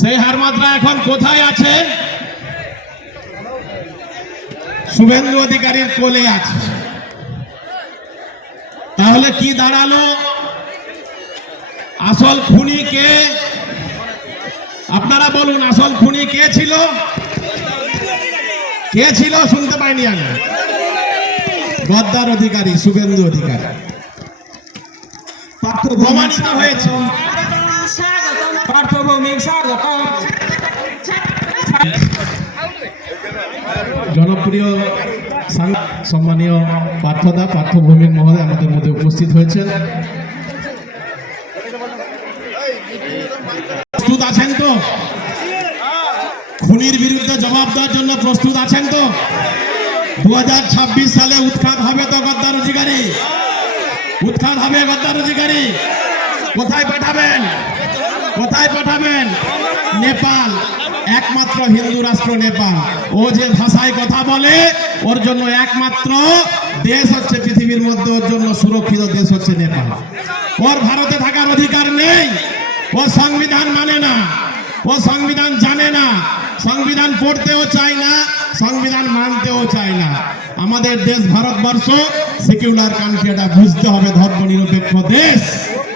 সেই হারমাত্রা এখন কোথায় আছে? শুভেন্দু অধিকারীর কোলে আছে। তাহলে কি দাঁড়ালো? আসল খুনি কে? আপনারা বলুন, আসল খুনি কে ছিল? কে ছিল? শুনতে পাইনি আমি। গদ্দার অধিকারী, শুভেন্দু অধিকারী। প্রমাণিত হয়েছে। জনপ্রিয় সম্মানীয় পার্থদা, পার্থভূমির মহোদয় আমাদের মধ্যে উপস্থিত হয়েছেন। প্রস্তুত আছেন তো? খুনির বিরুদ্ধে জবাব দেওয়ার জন্য প্রস্তুত আছেন তো? 2026 সালে উৎখাত হবে তো গদ্দার অধিকারী? উৎখাত হবে গদ্দার অধিকারী? কোথায় পাঠাবেন? কোথায় পাঠাবেন? নেপাল। একমাত্র হিন্দু রাষ্ট্র নেপাল। ও যে ভাষায় কথা বলে, ওর জন্য একমাত্র দেশ হচ্ছে পৃথিবীর মধ্যে, ওর জন্য সুরক্ষিত দেশ হচ্ছে নেপাল। ওর ভারতে থাকার অধিকার নেই। ও সংবিধান মানে না, ও সংবিধান জানে না, সংবিধান পড়তেও চায় না, সংবিধান মানতেও চায় না। আমাদের দেশ ভারতবর্ষ সেকুলার কান্ট্রি, এটা বুঝতে হবে, ধর্মনিরপেক্ষ দেশ।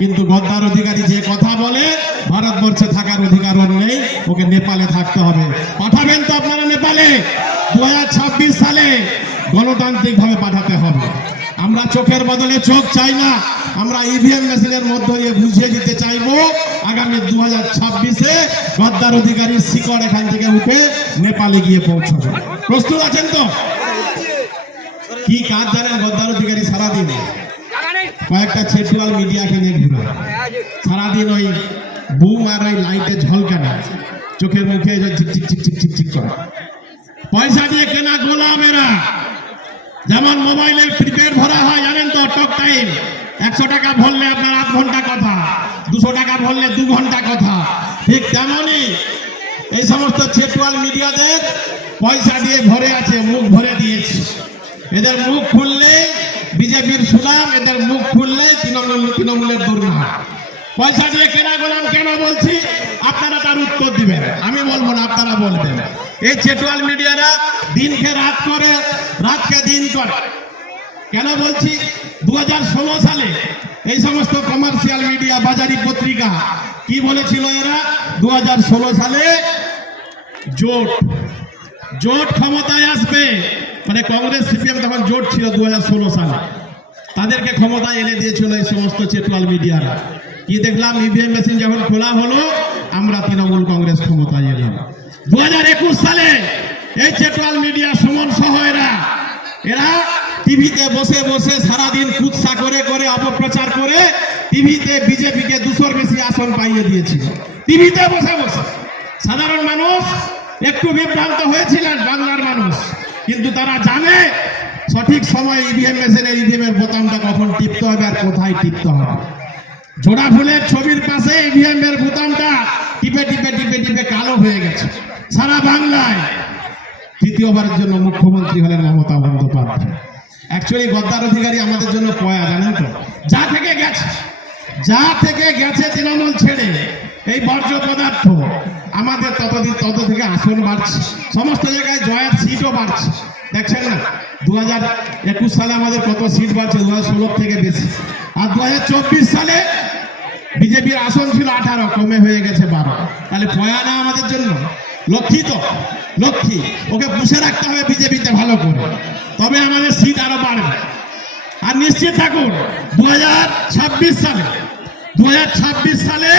কিন্তু গদ্দার অধিকারী যে কথা বলে, ভারতবর্ষে থাকার অধিকার ওর নেই, ওকে নেপালে থাকতে হবে। পাঠাবেন তো আপনারা নেপালে? 2026 সালে গণতান্ত্রিক ভাবে পাঠাতে হবে। আমরা চোখের বদলে চোখ চাই না, আমরা ইভিএম মেশিনের মধ্য দিয়ে বুঝিয়ে দিতে চাইবো আগামী 2026-এ গদ্দার অধিকারীর শিকড় এখান থেকে উঠে নেপালে গিয়ে পৌঁছবে। প্রস্তুত আছেন তো? কি কাজ জানেন গদ্দার অধিকারী? সারাদিন কয়েকটা সেন্ট্রাল মিডিয়াকে নিয়ে ঘুরে, সারাদিন ওই বুম আর ওই লাইটে ঝলকানা, চোখের মুখে ঝিকঝিক ঝিকঝিক ঝিকঝিক করে। পয়সা দিয়ে কেনা গোলাম এরা। যেমন মোবাইলের প্রিপেড ভরা হয় জানেন তো, টক টাইম। 100 টাকা ভরলে আপনার 8 ঘন্টা কথা, 200 টাকা ভরলে 2 ঘন্টা কথা। ঠিক তেমনই এই সমস্ত সেন্ট্রাল মিডিয়াদের পয়সা দিয়ে ভরে আছে, মুখ ভরে দিয়েছে। এদের মুখ খুললে বিজেপির সুনাম, এদের মুখ খুললে তৃণমূলের দুর্নাম। পয়সা দিয়ে কেনা গোলাম কেন বলছি, আপনারা তার উত্তর দিবেন, আমি বলবো না, আপনারা বলবেন। এই সেন্ট্রাল মিডিয়ারা দিনকে রাত করে, রাতকে দিন করে। কেন বলছি? 2016 সালে এই সমস্ত কমার্শিয়াল মিডিয়া, বাজারি পত্রিকা কি বলেছিল এরা? 2016 সালে জোট ক্ষমতায় আসবে, মানে কংগ্রেস সিপিএম তখন জোট ছিল 2016 সালে, তাদেরকে ক্ষমতায় এনে দিয়েছিল এই সমস্ত সেন্ট্রাল মিডিয়ারা। কি দেখলাম? ইভিএম মেশিন যখন খোলা হলো, আমরা তৃণমূল কংগ্রেস ক্ষমতায় এলাম। 2021 সালে এই সেন্ট্রাল মিডিয়া সুমন সহ এরা টিভিতে বসে বসে সারাদিন কুৎসা করে করে, অপপ্রচার করে টিভিতে বিজেপিকে 200-র বেশি আসন পাইয়ে দিয়েছিল। টিভিতে বসে বসে সাধারণ মানুষ একটু বিভ্রান্ত হয়েছিলেন, বাংলার মানুষ, কিন্তু তারা জানে সঠিক সময় ইভিএম মেশিনের ইভিএমের বোতামটা কখন টিপতে হবে আর কোথায় টিপতে হবে। জোড়া ফুলের ছবির পাশে ইভিএম এর বোতামটা টিপে টিপে টিপে টিপে কালো হয়ে গেছে সারা বাংলায়। তৃতীয়বারের জন্য মুখ্যমন্ত্রী হলেন মমতা বন্দ্যোপাধ্যায়। অ্যাকচুয়ালি গদ্দার অধিকারী আমাদের জন্য পয়া, জানেন তো? যা থেকে গেছে তৃণমূল ছেড়ে এই বর্জ্য পদার্থ, আমাদের তত থেকে আসন বাড়ছে, সমস্ত জায়গায় জয়ের সিটও বাড়ছে। দেখছেন না 2021 সালে আমাদের কত সিট বাড়ছে? 2016 থেকে বেশি। আর 2024 সালে বিজেপির আসন ছিল 18, কমে হয়ে গেছে 12। তাহলে পয়া না আমাদের জন্য? লক্ষ্মী তো, লক্ষ্মী। ওকে পুষে রাখতে হবে বিজেপিতে ভালো করে, তবে আমাদের সিট আরো বাড়বে। আর নিশ্চিত থাকুন 2026 সালে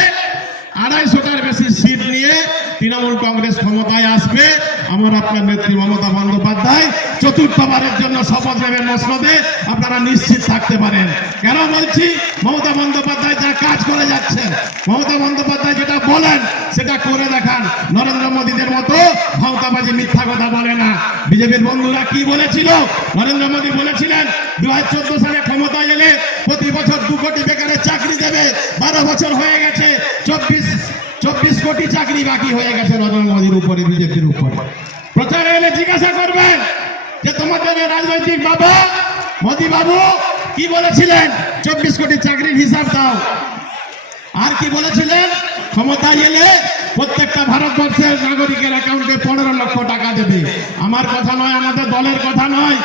250টার বেশি সিট নিয়ে তৃণমূল কংগ্রেস ক্ষমতায় আসবে। আমার আপনার নেত্রী মমতা বন্দ্যোপাধ্যায় চতুর্থবারের জন্য শপথ নেবেন মসনদে, আপনারা নিশ্চিত থাকতে পারেন। কেন বলছি? মমতা বন্দ্যোপাধ্যায় যা কাজ করে যাচ্ছেন, মমতা বন্দ্যোপাধ্যায় যেটা বলেন সেটা করে দেখান। নরেন্দ্র মোদীদের মতো ভাওতাবাজি, মিথ্যা কথা বলে না। বিজেপির বন্ধুরা কি বলেছিল? নরেন্দ্র মোদী বলেছিলেন 2014 সালে ক্ষমতায় এলে প্রতি বছর 2 কোটি বেকারের চাকরি দেবে। 12 বছর হয়ে গেছে, 24 কোটি চাকরি বাকি হয়ে গেছে নরেন্দ্র মোদীর উপরে, বিজেপির উপরে। প্রচারে এলে জিজ্ঞাসা করবেন যে তোমাদের রাজনৈতিক বাবা মোদী বাবু কি বলেছিলেন? 24 কোটি চাকরির হিসাব দাও। আর কি বলেছিলেন? ক্ষমতায় এলে প্রত্যেকটা ভারতবর্ষের নাগরিকের অ্যাকাউন্টে 15 লক্ষ টাকা দেবে। আমার কথা নয়, আমাদের দলের কথা নয়,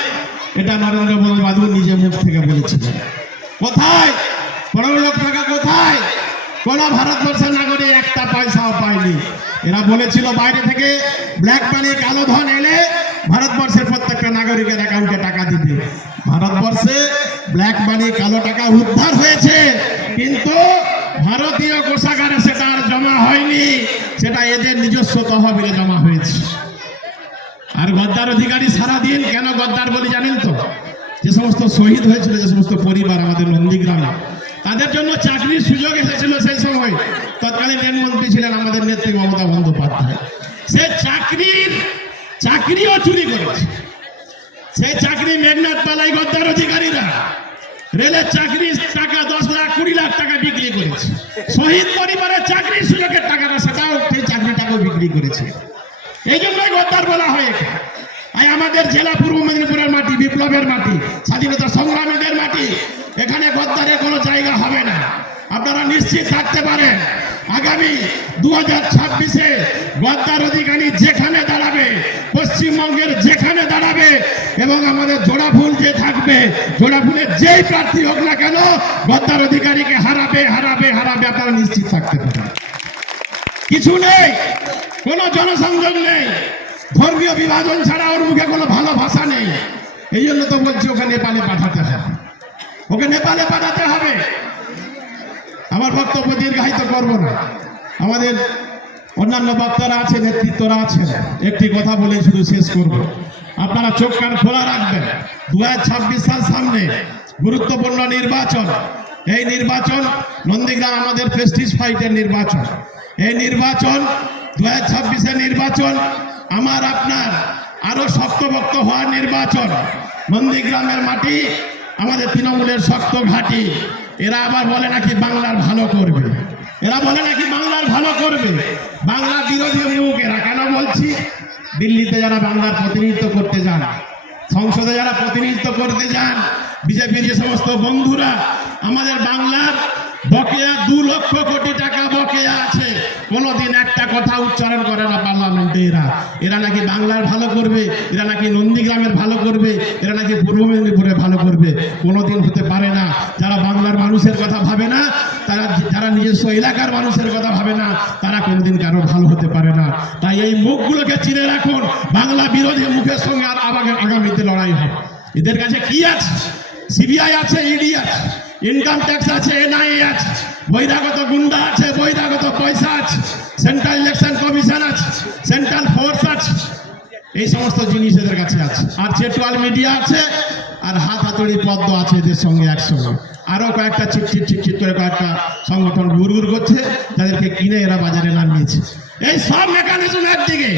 এটা নরেন্দ্র মোদী বাবু নিজে মুখ থেকে বলেছিলেন। কোথায় 15 লক্ষ টাকা? কোথায়? কোন ভারতবর্ষের নাগরিক একটা পয়সাও পায়নি। এরা বলেছিল বাইরে থেকে ব্ল্যাক মানি, কালো ধন এলে ভারতবর্ষের প্রত্যেকটা নাগরিকের অ্যাকাউন্টে টাকা দিবে। ভারতবর্ষে ব্ল্যাক মানি, কালো টাকা উদ্ধার হয়েছে, কিন্তু ভারতীয় কোষাগারে সেটা আর জমা হয়নি, সেটা এদের নিজস্ব তহবিলে জমা হয়েছে। আর গদ্দার অধিকারী সারাদিন কেন গদ্দার বলি জানেন তো? যে সমস্ত শহীদ হয়েছিল, যে সমস্ত পরিবার আমাদের নন্দীগ্রামে, তাদের জন্য চাকরির সুযোগ এসেছিল সেই সময়। তৎকালীন রেলমন্ত্রী ছিলেন আমাদের নেত্রী মমতা বন্দ্যোপাধ্যায়। সে চাকরিও চুরি করেছে। সেই চাকরি মেঘনাথ পালাই গদ্দার অধিকারীরা রেলের চাকরির টাকা 10 লাখ 20 লাখ টাকা বিক্রি করেছে। শহীদ পরিবারের চাকরির সুযোগের টাকাটা, সেটাও সেই চাকরিটাকেও বিক্রি করেছে। এই জন্যই গদ্দার বলা হয়। আর আমাদের জেলা পূর্ব মেদিনীপুরের মাটি, বিপ্লবের মাটি, স্বাধীনতা সংগ্রামীদের মাটি, এখানে গদ্দারের কোনো জায়গা হবে না। আপনারা নিশ্চিত থাকতে পারেন, আগামী 2026-এ গদ্দার অধিকারী যেখানে দাঁড়াবে, পশ্চিমবঙ্গের যেখানে দাঁড়াবে, এবং আমাদের জোড়াফুল যে থাকবে, জোড়াফুলের যেই প্রার্থী হোক না কেন, গদ্দার অধিকারীকে হারাবে হারাবে হারাবে, আপনারা নিশ্চিত থাকতে পারেন। কিছু নেই, কোনো জনসংযোগ নেই, ধর্মীয় বিভাজন ছাড়া ওর মুখে কোনো ভালো ভাষা নেই। এই জন্য তো বলছি ওকে নেপালে পাঠাতে হবে, ওকে নেপালে পাঠাতে হবে। আমার বক্তব্য দীর্ঘায়িত করবো না, আমাদের অন্যান্য বক্তারা আছে, নেতৃত্বরা আছে, একটি কথা বলে শুধু শেষ করব। আপনারা চোখ কান খোলা রাখবেন। 2026 সাল সামনে, গুরুত্বপূর্ণ নির্বাচন। এই নির্বাচন নন্দীগ্রাম আমাদের প্রেস্টিজ ফাইটের নির্বাচন। এই নির্বাচন 2026-এর নির্বাচন আমার আপনার আরো শক্তভক্ত হওয়ার নির্বাচন। নন্দীগ্রামের মাটি আমাদের তৃণমূলের শক্ত ঘাঁটি। এরা আবার বলে নাকি বাংলার ভালো করবে, এরা বলে নাকি বাংলার ভালো করবে। বাংলা বিরোধী মুখ এরা। কেন বলছি? দিল্লিতে যারা বাংলার প্রতিনিধিত্ব করতে যান, সংসদে যারা প্রতিনিধিত্ব করতে যান, বিজেপির যে সমস্ত বন্ধুরা, আমাদের বাংলার বকেয়া 2 লক্ষ কোটি টাকা বকেয়া আছে, কোনোদিন একটা কথা উচ্চারণ করে না পার্লামেন্টে। এরা নাকি বাংলার ভালো করবে, এরা নাকি নন্দীগ্রামের ভালো করবে, এরা নাকি পূর্ব মেদিনীপুরের ভালো করবে। কোনোদিন হতে পারে না। যারা বাংলার মানুষের কথা ভাবে না, যারা নিজস্ব এলাকার মানুষের কথা ভাবে না, তারা কোনোদিন কারো ভালো হতে পারে না। তাই এই মুখগুলোকে চিনে রাখুন। বাংলা বিরোধী মুখের সঙ্গে আর আগামীতে লড়াই হবে। এদের কাছে কি আছে? সিবিআই আছে, ইডি আছে, ইনকাম ট্যাক্স আছে, এনআইএ আছে, বহিরাগত গুন্ডা আছে, বহিরাগত পয়সা আছে, সেন্ট্রাল ইলেকশন কমিশন আছে, সেন্ট্রাল ফোর্স আছে। এই সমস্ত জিনিস এদের কাছে আছে। আর চেটুয়াল মিডিয়া আছে, আর হাতাতড়ি পদ্ম আছে এদের সঙ্গে একসঙ্গে। আরো কয়েকটা চিটচিট করে কয়েকটা সংগঠন গুড়গুড় করছে, যাদেরকে কিনে এরা বাজারে নামিয়েছে। এই সব মেকানিজম একদিকে,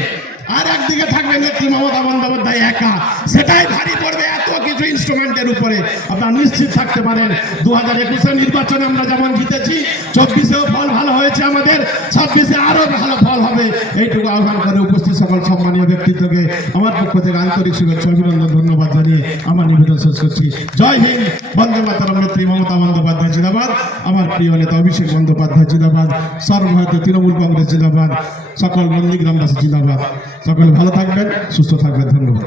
আর একদিকে থাকবে নেত্রী মমতা বন্দ্যোপাধ্যায় একা। সেটাই ভারী পড়বে এত কিছু ইনস্ট্রুমেন্টের উপরে। আপনারা নিশ্চিত থাকতে পারেন, 2021-এর নির্বাচনে আমরা যেমন জিতেছি, 24-এও ফল ভালো হয়েছে আমাদের, 26-এ আরো ভালো ফল হবে। এইটুকু আহ্বান করে উপস্থিত সকল সম্মানীয় ব্যক্তিত্বকে আমার পক্ষ থেকে আন্তরিক শুভেচ্ছা, অভিনন্দন, ধন্যবাদ জানিয়ে আমার নিবেদন শেষ করছি। জয় হিন্দ, বন্দে মাতরম। নেত্রী মমতা বন্দ্যোপাধ্যায় জিন্দাবাদ, আমার প্রিয় নেতা অভিষেক বন্দ্যোপাধ্যায় জিন্দাবাদ, সর্বভারতীয় তৃণমূল কংগ্রেস জিন্দাবাদ, সকল নন্দীগ্রামবাসী জিন্দাবাদ। সকলে ভালো থাকবেন, সুস্থ থাকবেন। ধন্যবাদ।